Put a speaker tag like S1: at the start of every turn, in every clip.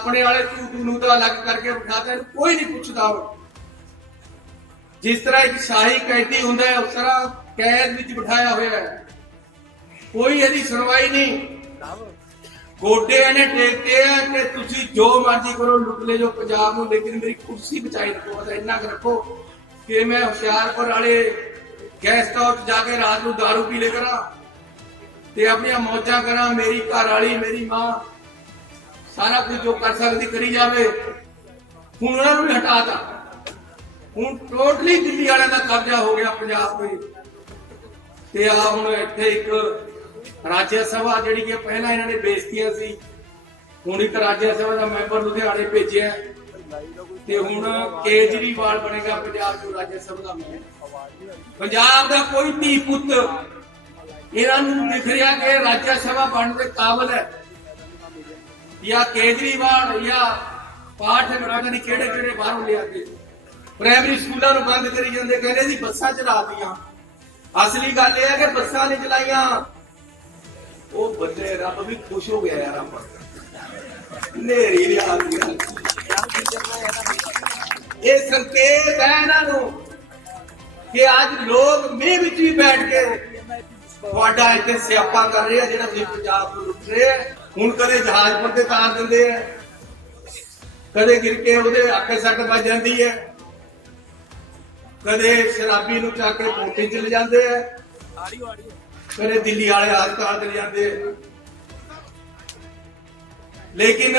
S1: ਆਪਣੇ ਵਾਲੇ ਝੂਠੂ ਨੂੰ ਤਾਂ ਅਲੱਗ ਕਰਕੇ ਬਿਠਾਤਾ, ਇਹਨੂੰ ਕੋਈ ਨਹੀਂ ਪੁੱਛਦਾ ਹੁਣ ਜਿਸ ਤਰ੍ਹਾਂ ਇੱਕ ਸ਼ਾਹੀ ਕੈਦੀ ਹੁੰਦਾ ਹੈ, ਉਸ ਤਰ੍ਹਾਂ ਕੈਦ ਵਿੱਚ ਬਿਠਾਇਆ ਹੋਇਆ ਹੈ। ਕੋਈ ਇਹਦੀ ਸੁਣਵਾਈ ਨਹੀਂ। ਗੋਡੇ ਇਹਨੇ ਟੇਕਤੇ ਆ ਕਿ ਤੁਸੀਂ ਜੋ ਮਰਜ਼ੀ ਕਰੋ, ਲੁੱਟ ਲੈ ਜੋ ਪੰਜਾਬ ਨੂੰ, ਲੇਕਿਨ ਮੇਰੀ ਕੁਰਸੀ ਬਚਾਈ ਰੱਖੋ, ਬਸ ਇੰਨਾ ਕੁ ਰੱਖੋ ਕਿ ਮੈਂ ਹੁਸ਼ਿਆਰਪੁਰ ਵਾਲੇ ਗੈਸਟ ਹਾਊਸ ਜਾ ਕੇ ਰਾਤ ਨੂੰ ਦਾਰੂ ਪੀ ਲੈ ਕਰਾਂ ਤੇ ਆਪਣੀਆਂ ਮੌਜਾਂ ਕਰਾਂ, ਮੇਰੀ ਘਰ ਵਾਲੀ, ਮੇਰੀ ਮਾਂ ਸਾਰਾ ਕੁਝ ਜੋ ਕਰ ਸਕਦੀ ਕਰੀ ਜਾਵੇ। ਹੁਣ ਉਹਨਾਂ ਨੂੰ ਵੀ ਹਟਾਤਾ। ਹੁਣ ਟੋਟਲੀ ਦਿੱਲੀ ਵਾਲਿਆਂ ਦਾ ਕਬਜ਼ਾ ਹੋ ਗਿਆ ਪੰਜਾਬ ਤੇ। ਤੇ ਆ ਹੁਣ ਇੱਥੇ ਇੱਕ ਰਾਜ ਸਭਾ ਜਿਹੜੀ ਕਿ ਪਹਿਲਾਂ ਇਹਨਾਂ ਨੇ ਬੇਇੱਜ਼ਤੀਆਂ ਸੀ, ਹੁਣ ਇੱਕ ਰਾਜ ਸਭਾ ਦਾ ਮੈਂਬਰ ਲੁਧਿਆਣੇ ਭੇਜਿਆ। ਤੇ ਹੁਣ ਕੇਜਰੀਵਾਲ ਬਣੇਗਾ ਪੰਜਾਬ ਦਾ ਰਾਜ ਸਭਾ ਦਾ ਮੈਂਬਰ। ਪੰਜਾਬ ਦਾ ਕੋਈ ਧੀ ਪੁੱਤ, ਇਹਨਾਂ ਨੂੰ ਦਿਖ ਰਿਹਾ ਕਿ ਰਾਜ ਸਭਾ ਬਣਨ ਦੇ ਕਾਬਲ ਹੈ। ਜਾਂ ਕੇਜਰੀਵਾਲ ਜਾਂ ਪਾਠ ਪਤਾ ਨਹੀਂ ਕਿਹੜੇ ਕਿਹੜੇ ਬਾਹਰੋਂ ਲਿਆ ਪ੍ਰਾਇਮਰੀ ਸਕੂਲਾਂ ਨੂੰ ਬੰਦ ਕਰੀ ਜਾਂਦੇ ਕਹਿੰਦੇ ਜੀ ਬੱਸਾਂ ਚਲਾਤੀਆਂ ਅਸਲੀ ਗੱਲ ਇਹ ਹੈ ਕਿ ਬੱਸਾਂ ਨਹੀਂ ਚਲਾਈਆਂ ਉਹ ਬੰਦੇ ਰੱਬ ਵੀ ਖੁਸ਼ ਹੋ ਗਿਆ ਯਾਰ ਆਪਾਂ ਨੇਰੀ ਲਿਆ ਇਹ ਸੰਕੇਤ ਹੈ ਇਹਨਾਂ ਨੂੰ ਕਿ ਅੱਜ ਲੋਕ ਮੀਂਹ ਵਿੱਚ ਵੀ ਬੈਠ ਕੇ ਤੁਹਾਡਾ ਇੱਥੇ ਸਿਆਪਾ ਕਰ ਰਹੇ ਆ ਜਿਹੜਾ ਤੁਸੀਂ ਪੰਜਾਬ ਨੂੰ ਲੁੱਟ ਰਹੇ ਆ ਹੁਣ ਕਦੇ ਜਹਾਜ਼ ਪਰ ਤੇ ਤਾਰ ਦਿੰਦੇ ਆ। ਕਦੇ ਗਿਰ ਕੇ ਉਹਦੇ ਅੱਖੇ ਸੱਟ ਵੱਜ ਜਾਂਦੀ ਹੈ ਕਦੇ ਸ਼ਰਾਬੀ ਨੂੰ ਚੱਕ ਕੇ ਪੋਟੀ ਚ ਲੈ ਜਾਂਦੇ ਆ। ਕਦੇ ਦਿੱਲੀ ਵਾਲੇ ਹਸਪਤਾਲ ਤੇ ਜਾਂਦੇ ਆ। ਲੇਕਿਨ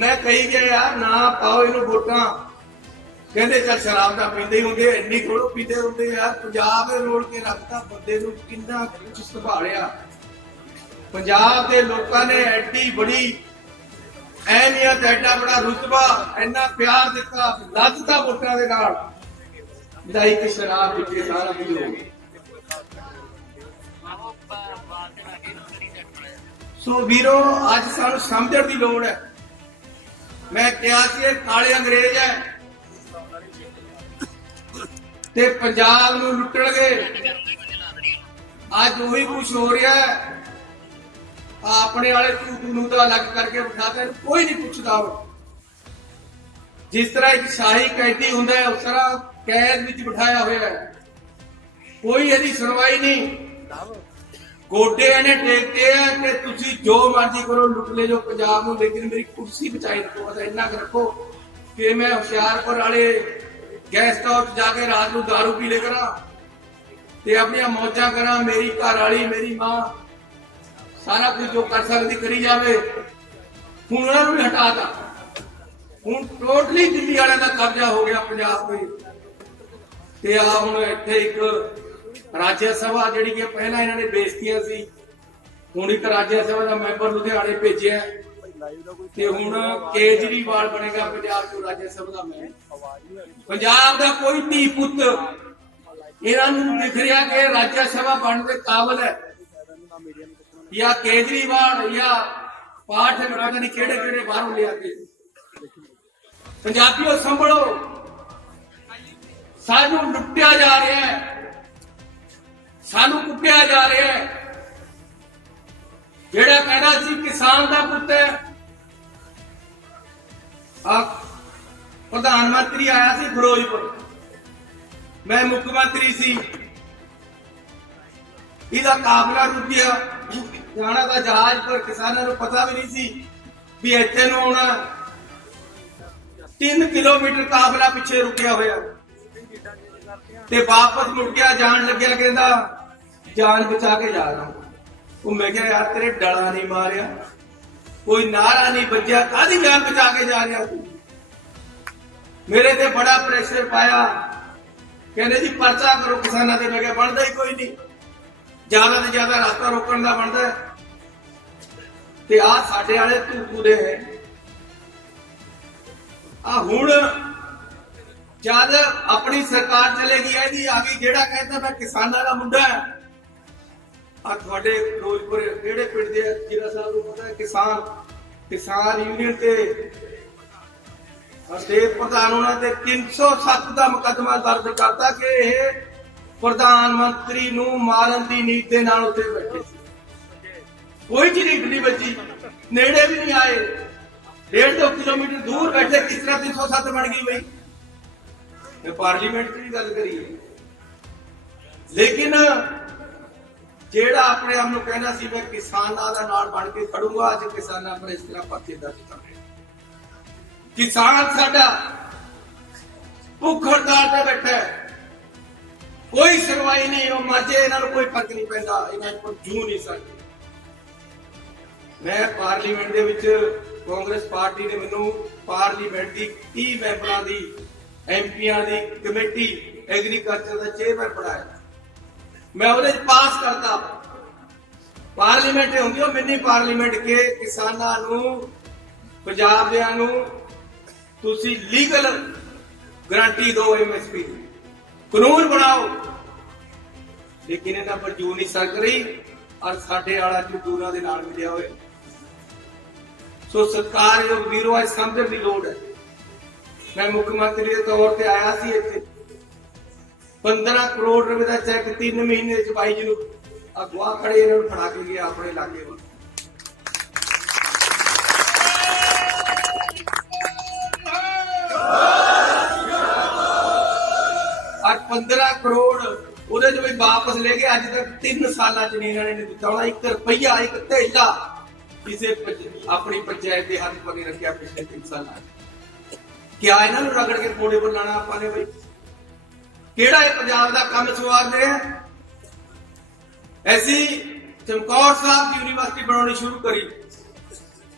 S1: ਮੈਂ ਕਹੀ ਗਿਆ ਯਾਰ ਨਾ ਪਾਓ ਇਹਨੂੰ ਵੋਟਾਂ। ਕਹਿੰਦੇ ਚੱਲ ਸ਼ਰਾਬ ਦਾ ਪੀਂਦੇ ਹੀ ਹੁੰਦੇ ਆ, ਇੰਨੀ ਥੋੜੋ ਪੀਂਦੇ ਹੁੰਦੇ ਯਾਰ ਪੰਜਾਬ ਦੇ ਰੋਲ ਕੇ ਰੱਖਤਾ ਬੰਦੇ ਨੂੰ ਕਿੰਨਾ ਕੁਝ ਸੰਭਾਲਿਆ। ਪੰਜਾਬ ਦੇ ਲੋਕਾਂ ਨੇ ਐਡੀ ਬੜੀ ਅਹਿਮੀਅਤ ਐਡਾ ਬੜਾ ਰੁਤਬਾ, ਐਨਾ ਪਿਆਰ ਦਿੱਤਾ ਲੱਦਤਾ ਵੋਟਾਂ ਦੇ ਨਾਲ। ਜਿਹੜਾ ਇੱਕ ਸ਼ਰਾਬ ਵਿੱਚ ਸਾਰਾ ਕੁਝ ਹੋ ਗਿਆ। ਸੋ ਵੀਰੋ, ਅੱਜ ਸਾਨੂੰ ਸਮਝਣ ਦੀ ਲੋੜ ਹੈ। ਮੈਂ ਕਿਹਾ ਸੀ, ਇਹ ਕਾਲੇ ਅੰਗਰੇਜ਼ ਹੈ। ਤੇ ਪੰਜਾਬ ਨੂੰ ਲੁੱਟਣਗੇ। ਅੱਜ ਉਹੀ ਕੁਝ ਹੋ ਰਿਹਾ ਹੈ। ਆਪਣੇ ਵਾਲੇ ਝੂਠੂ ਨੂੰ ਤਾਂ ਅਲੱਗ ਕਰਕੇ ਬਿਠਾਤਾ ਕੋਈ ਨਹੀਂ ਪੁੱਛਦਾ ਹੁਣ ਜਿਸ ਤਰ੍ਹਾਂ ਇੱਕ ਸ਼ਾਹੀ ਕੈਦੀ ਹੁੰਦਾ ਹੈ, ਉਸ ਤਰ੍ਹਾਂ ਕੈਦ ਵਿੱਚ ਬਿਠਾਇਆ ਹੋਇਆ ਹੈ। ਕੋਈ ਇਹਦੀ ਸੁਣਵਾਈ ਨਹੀਂ। ਗੋਡੇ ਇਹਨੇ ਟੇਕਤੇ ਆ ਕਿ ਤੁਸੀਂ ਜੋ ਮਰਜ਼ੀ ਕਰੋ, ਲੁੱਟ ਲੈ ਜੋ ਪੰਜਾਬ ਨੂੰ। ਲੇਕਿਨ ਮੇਰੀ ਕੁਰਸੀ ਬਚਾਈ ਰੱਖੋ, ਬਸ ਇੰਨਾ ਕੁ ਰੱਖੋ ਕਿ ਮੈਂ ਹੁਸ਼ਿਆਰਪੁਰ ਵਾਲੇ ਗੈਸਟ ਹਾਊਸ ਜਾ ਕੇ ਰਾਤ ਨੂੰ ਦਾਰੂ ਪੀ ਲੈ ਕਰਾਂ ਤੇ ਆਪਣੀਆਂ ਮੌਜਾਂ ਕਰਾਂ। ਮੇਰੀ ਘਰ ਵਾਲੀ, ਮੇਰੀ ਮਾਂ ਸਾਰਾ ਕੁਝ ਜੋ ਕਰ ਸਕਦੀ ਕਰੀ ਜਾਵੇ। ਹੁਣ ਉਹਨਾਂ ਨੂੰ ਵੀ ਹਟਾਤਾ ਹੁਣ ਟੋਟਲੀ ਦਿੱਲੀ ਵਾਲਿਆਂ ਦਾ ਕਬਜ਼ਾ ਹੋ ਗਿਆ ਪੰਜਾਬ ਤੇ ਤੇ ਆ ਹੁਣ ਇੱਥੇ ਇੱਕ ਰਾਜ ਸਭਾ ਜਿਹੜੀ ਕਿ ਪਹਿਲਾਂ ਇਹਨਾਂ ਨੇ ਬੇਇੱਜ਼ਤੀਆਂ ਸੀ, ਹੁਣ ਇੱਕ ਰਾਜ ਸਭਾ ਦਾ ਮੈਂਬਰ ਲੁਧਿਆਣੇ ਭੇਜਿਆ। ਤੇ ਹੁਣ ਕੇਜਰੀਵਾਲ ਬਣੇਗਾ ਪੰਜਾਬ ਤੋਂ ਰਾਜ ਸਭਾ ਦਾ ਮੈਂਬਰ ਪੰਜਾਬ ਦਾ ਕੋਈ ਧੀ ਪੁੱਤ ਇਹਨਾਂ ਨੂੰ ਦਿਖ ਰਿਹਾ ਕਿ ਰਾਜ ਸਭਾ ਬਣਨ ਦੇ ਕਾਬਲ ਹੈ। ਜਾਂ ਕੇਜਰੀਵਾਲ ਜਾਂ ਪਾਠ ਪਤਾ ਨਹੀਂ ਕਿਹੜੇ ਕਿਹੜੇ ਬਾਹਰੋਂ ਲਿਆ ਕੇ? ਪੰਜਾਬੀਓ ਸੰਭਲੋ। ਸਾਨੂੰ ਲੁੱਟਿਆ ਜਾ ਰਿਹਾ ਹੈ। ਸਾਨੂੰ ਕੁੱਟਿਆ ਜਾ ਰਿਹਾ ਹੈ। ਜਿਹੜਾ ਕਹਿੰਦਾ ਸੀ ਕਿਸਾਨ ਦਾ ਪੁੱਤ ਹੈ। ਆ ਪ੍ਰਧਾਨ ਮੰਤਰੀ ਆਇਆ ਸੀ ਫਿਰੋਜ਼ਪੁਰ। ਮੈਂ ਮੁੱਖ ਮੰਤਰੀ ਸੀ। ਇਹਦਾ ਕਾਬਲਾ ਰੁਕ ਗਿਆ ਜਾਣਾ ਤਾਂ ਜਹਾਜ਼, ਪਰ ਕਿਸਾਨਾਂ ਨੂੰ ਪਤਾ ਵੀ ਨਹੀਂ ਸੀ ਵੀ ਇੱਥੇ ਨੂੰ ਆਉਣਾ 3 ਕਿਲੋਮੀਟਰ ਕਾਫਲਾ ਪਿੱਛੇ ਰੁਕਿਆ ਹੋਇਆ। ਤੇ ਵਾਪਸ ਮੁੜ ਗਿਆ, ਜਾਣ ਲੱਗਿਆ, ਕਹਿੰਦਾ, ਜਾਨ ਬਚਾ ਕੇ ਜਾ ਰਹਾ ਉਹ ਮੈਂ ਕਿਹਾ, ਯਾਰ, ਤੇਰੇ ਡਲਾ ਨਹੀਂ ਮਾਰਿਆ। ਕੋਈ ਨਾਰਾ ਨਹੀਂ ਵੱਜਿਆ। ਕਾਦੀ ਜਾਨ ਬਚਾ ਕੇ ਜਾ ਰਿਹਾ ਤੂੰ? ਮੇਰੇ ਤੇ ਬੜਾ ਪ੍ਰੈਸ਼ਰ ਪਾਇਆ। ਕਹਿੰਦੇ ਜੀ, ਪਰਚਾ ਕਰੋ ਕਿਸਾਨਾਂ ਤੇ। ਮੈਂ ਕਿਹਾ, ਬਣਦਾ ਹੀ ਕੋਈ ਨਹੀਂ। ਜ਼ਿਆਦਾ ਤੋਂ ਜ਼ਿਆਦਾ ਰਸਤਾ ਰੋਕਣ ਦਾ ਬਣਦਾ ਹੈ। ਤੇ ਆ ਸਾਡੇ ਵਾਲੇ ਧੂਪੂ ਦੇ ਹੈ। ਆ ਹੁਣ ਜਦ ਆਪਣੀ ਸਰਕਾਰ ਚਲੇਗੀ ਇਹਦੀ ਆ ਗਈ, ਜਿਹੜਾ ਕਹਿੰਦਾ ਮੈਂ ਕਿਸਾਨਾਂ ਦਾ ਮੁੰਡਾ ਹੈ। ਆ ਤੁਹਾਡੇ ਫਿਰੋਜ਼ਪੁਰ ਕਿਹੜੇ ਪਿੰਡ ਦੇ ਆ? ਜ਼ਿਲ੍ਹਾ ਸਾਹਿਬ ਨੂੰ ਪਤਾ ਕਿਸਾਨ ਕਿਸਾਨ ਯੂਨੀਅਨ ਤੇ ਅਤੇ ਪ੍ਰਧਾਨ ਉਹਨਾਂ ਤੇ 307 ਦਾ ਮੁਕੱਦਮਾ ਦਰਜ ਕਰਤਾ ਕਿ ਇਹ ਪ੍ਰਧਾਨ ਮੰਤਰੀ ਨੂੰ ਮਾਰਨ ਦੀ ਨੀਤ ਦੇ ਨਾਲ ਉੱਥੇ ਬੈਠੇ ਸੀ। ਕੋਈ ਝਰੀਟ ਨਹੀਂ ਵੱਜੀ ਨੇੜੇ ਵੀ ਨਹੀਂ ਆਏ। ਡੇਢ ਦੋ ਕਿਲੋਮੀਟਰ ਦੂਰ ਬੈਠੇ ਕਿਸ ਤਰ੍ਹਾਂ 307 ਬਣ ਗਈ ਬਈ। ਤੇ ਪਾਰਲੀਮੈਂਟ ਦੀ ਗੱਲ ਕਰੀਏ ਲੇਕਿਨ ਜਿਹੜਾ ਆਪਣੇ ਆਪ ਨੂੰ ਕਹਿੰਦਾ ਸੀ, ਮੈਂ ਕਿਸਾਨਾਂ ਦਾ ਨਾਲ ਬਣ ਕੇ ਖੜੂੰਗਾ, ਅੱਜ ਕਿਸਾਨਾਂ ਪਰ ਇਸ ਤਰ੍ਹਾਂ ਪਰਚੇ ਦਰਜ ਕਰ ਰਹੇ ਕਿਸਾਨ ਸਾਡਾ ਭੁੱਖ ਹੜਤਾਲ ਤੇ ਬੈਠਾ ਹੈ। ਕੋਈ ਸੁਣਵਾਈ ਨਹੀਂ, ਉਹ ਮਰਜ਼ੇ ਇਹਨਾਂ ਨੂੰ ਕੋਈ ਫ਼ਰਕ ਨਹੀਂ ਪੈਂਦਾ। ਇਹਨਾਂ ਕੋਲ ਜੂ ਨਹੀਂ ਸਕਦੇ ਮੈਂ ਪਾਰਲੀਮੈਂਟ ਦੇ ਵਿੱਚ ਕਾਂਗਰਸ ਪਾਰਟੀ ਨੇ ਮੈਨੂੰ ਪਾਰਲੀਮੈਂਟ ਦੀ 30 ਮੈਂਬਰਾਂ ਦੀ ਐਮਪੀਆਂ ਦੀ ਕਮੇਟੀ, ਐਗਰੀਕਲਚਰ ਦਾ ਚੇਅਰਮੈਨ ਬਣਾਇਆ। ਮੈਂ ਉਹਦੇ ਚ ਪਾਸ ਕਰਤਾ। ਪਾਰਲੀਮੈਂਟ ਇਹ ਹੁੰਦੀ ਉਹ ਮਿੰਨੀ ਪਾਰਲੀਮੈਂਟ ਕੇ ਕਿਸਾਨਾਂ ਨੂੰ ਪੰਜਾਬ ਦਿਆਂ ਨੂੰ ਤੁਸੀਂ ਲੀਗਲ ਗਾਰੰਟੀ ਦਿਓ ਐਮਐਸਪੀ ਕਾਨੂੰਨ ਬਣਾਓ। ਲੇਕਿਨ ਇਹਨਾਂ ਪਰ ਜੂ ਨਹੀਂ ਸਕ ਰਹੀ ਔਰ ਸਾਡੇ ਵਾਲਾ ਝੂਠੂਰਾਂ ਦੇ ਨਾਲ ਮਿਲਿਆ ਹੋਇਆ। ਸੋ ਸਰਕਾਰ ਜੋ ਵੀਰੋ, ਅੱਜ ਸਮਝਣ ਦੀ ਲੋੜ ਹੈ। ਮੈਂ ਮੁੱਖ ਮੰਤਰੀ ਦੇ ਤੌਰ ਤੇ ਆਇਆ ਸੀ ਇੱਥੇ। 15 ਕਰੋੜ ਰੁਪਏ ਦਾ ਚੈੱਕ 3 ਮਹੀਨੇ ਚ ਬਾਈ ਜੀ ਨੂੰ ਅਗਵਾ ਖੜੇ ਇਹਨਾਂ ਨੂੰ ਫੜਾ ਕੇ ਗਿਆ ਆਪਣੇ ਇਲਾਕੇ ਵੱਲ। ਔਰ 15 ਕਰੋੜ ਉਹਦੇ ਚ ਵੀ ਵਾਪਸ ਲੈ ਗਏ, ਅੱਜ ਤੱਕ 3 ਸਾਲਾਂ ਚ ਨਹੀਂ ਇਹਨਾਂ ਨੇ ਦਿੱਤਾ। ਹੋਣਾ 1 ਰੁਪਈਆ, ਇੱਕ ਢੇਲਾ ਕਿਸੇ ਪੰਚ- ਆਪਣੀ ਪੰਚਾਇਤ ਦੇ ਹੱਥ ਪਰ ਨਹੀਂ ਰੱਖਿਆ ਪਿਛਲੇ 3 ਸਾਲਾਂ ਕਿਆ ਇਹਨਾਂ ਨੂੰ ਰਗੜ ਕੇ ਕੋੜੇ ਬੁਲਾਣਾ ਆਪਾਂ ਨੇ ਬਈ? ਕਿਹੜਾ ਇਹ ਪੰਜਾਬ ਦਾ ਕੰਮ ਸਵਾਰ ਰਿਹਾ? ਐਸੀ ਚਮਕੌਰ ਸਾਹਿਬ ਦੀ ਯੂਨੀਵਰਸਿਟੀ ਬਣਾਉਣੀ ਸ਼ੁਰੂ ਕਰੀ।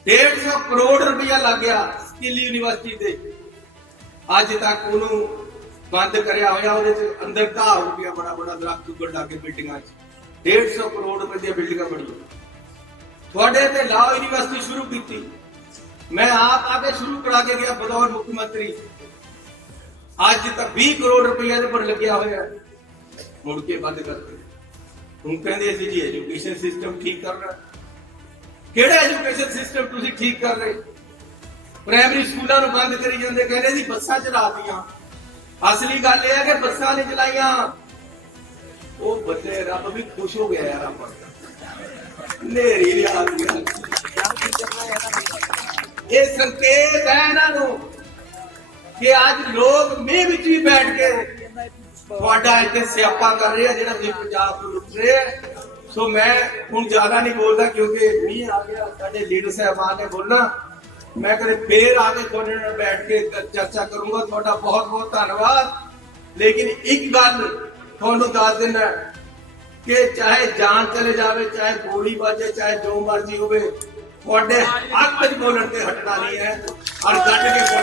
S1: 150 ਕਰੋੜ ਰੁਪਇਆ ਲੱਗ ਗਿਆ ਸਕਿੱਲ ਯੂਨੀਵਰਸਿਟੀ ਤੇ। ਅੱਜ ਤੱਕ ਉਹਨੂੰ ਬੰਦ ਕਰਿਆ ਹੋਇਆ, ਉਹਦੇ ਚ ਅੰਦਰ ਘਾਹ ਹੋ ਗਿਆ ਬੜਾ ਬੜਾ ਦਰਖਤ ਲਾ ਕੇ ਬਿਲਡਿੰਗਾਂ 'ਚ। 150 ਕਰੋੜ ਰੁਪਏ ਦੀਆਂ ਬਿਲਡਿੰਗਾਂ ਬਣੀਆਂ। ਤੁਹਾਡੇ ਤੇ ਲਾਅ ਯੂਨੀਵਰਸਿਟੀ ਸ਼ੁਰੂ ਕੀਤੀ। ਮੈਂ ਆਪ ਆ ਕੇ ਸ਼ੁਰੂ ਕਰਾ ਕੇ ਗਿਆ ਬਤੌਰ ਮੁੱਖ ਮੰਤਰੀ। ਅੱਜ ਤੱਕ 20 ਕਰੋੜ ਰੁਪਏ ਦੇ ਪਰ ਲੱਗਿਆ ਹੋਇਆ ਮੁੜ ਕੇ ਬੰਦ ਕਰਤੇ ਹੁਣ ਕਹਿੰਦੇ ਅਸੀਂ ਜੀ ਐਜੂਕੇਸ਼ਨ ਸਿਸਟਮ ਠੀਕ ਕਰਨਾ ਕਿਹੜਾ ਐਜੂਕੇਸ਼ਨ ਸਿਸਟਮ ਤੁਸੀਂ ਠੀਕ ਕਰ ਰਹੇ? ਪ੍ਰਾਇਮਰੀ ਸਕੂਲਾਂ ਨੂੰ ਬੰਦ ਕਰੀ ਜਾਂਦੇ, ਕਹਿੰਦੇ ਜੀ ਬੱਸਾਂ ਚਲਾਤੀਆਂ ਅਸਲੀ ਗੱਲ ਇਹ ਹੈ ਕਿ ਬੱਸਾਂ ਨਹੀਂ ਚਲਾਈਆਂ। ਉਹ ਬੱਚੇ ਰੱਬ ਵੀ ਖੁਸ਼ ਹੋ ਗਿਆ ਯਾਰ ਆਪਾਂ। ਨੇਰੀ ਲਿਆ ਇਹ ਸੰਕੇਤ ਹੈ ਇਹਨਾਂ ਨੂੰ ਕਿ ਅੱਜ ਲੋਕ ਮੀਂਹ ਵਿੱਚ ਵੀ ਬੈਠ ਕੇ ਤੁਹਾਡਾ ਇੱਥੇ ਸਿਆਪਾ ਕਰ ਰਹੇ ਜਿਹੜਾ ਤੁਸੀਂ ਪੰਜਾਬ ਨੂੰ ਲੁੱਟ ਰਹੇ ਸੋ ਮੈਂ ਹੁਣ ਜ਼ਿਆਦਾ ਨਹੀਂ ਬੋਲਦਾ ਕਿਉਂਕਿ ਮੀਂਹ ਆ ਗਿਆ, ਸਾਡੇ ਲੀਡਰ ਸਾਹਿਬਾਨ ਨੇ ਬੋਲਣਾ। ਮੈਂ ਕਦੇ ਫੇਰ ਆ ਕੇ ਤੁਹਾਡੇ ਨਾਲ ਬੈਠ ਕੇ ਚਰਚਾ ਕਰੂੰਗਾ। ਤੁਹਾਡਾ ਬਹੁਤ ਬਹੁਤ ਧੰਨਵਾਦ। ਲੇਕਿਨ ਇੱਕ ਗੱਲ ਤੁਹਾਨੂੰ ਦੱਸ ਦਿੰਦਾ ਕਿ ਚਾਹੇ ਜਾਨ ਚਲੇ ਜਾਵੇ, ਚਾਹੇ ਗੋਲੀ ਵੱਜੇ, ਚਾਹੇ ਜੋ ਮਰਜ਼ੀ ਹੋਵੇ, ਤੁਹਾਡੇ ਹੱਕ ਵਿੱਚ ਬੋਲਣ ਤੇ ਹਟਣਾ ਨਹੀਂ ਹੈ। ਔਰ ਡਟ ਕੇ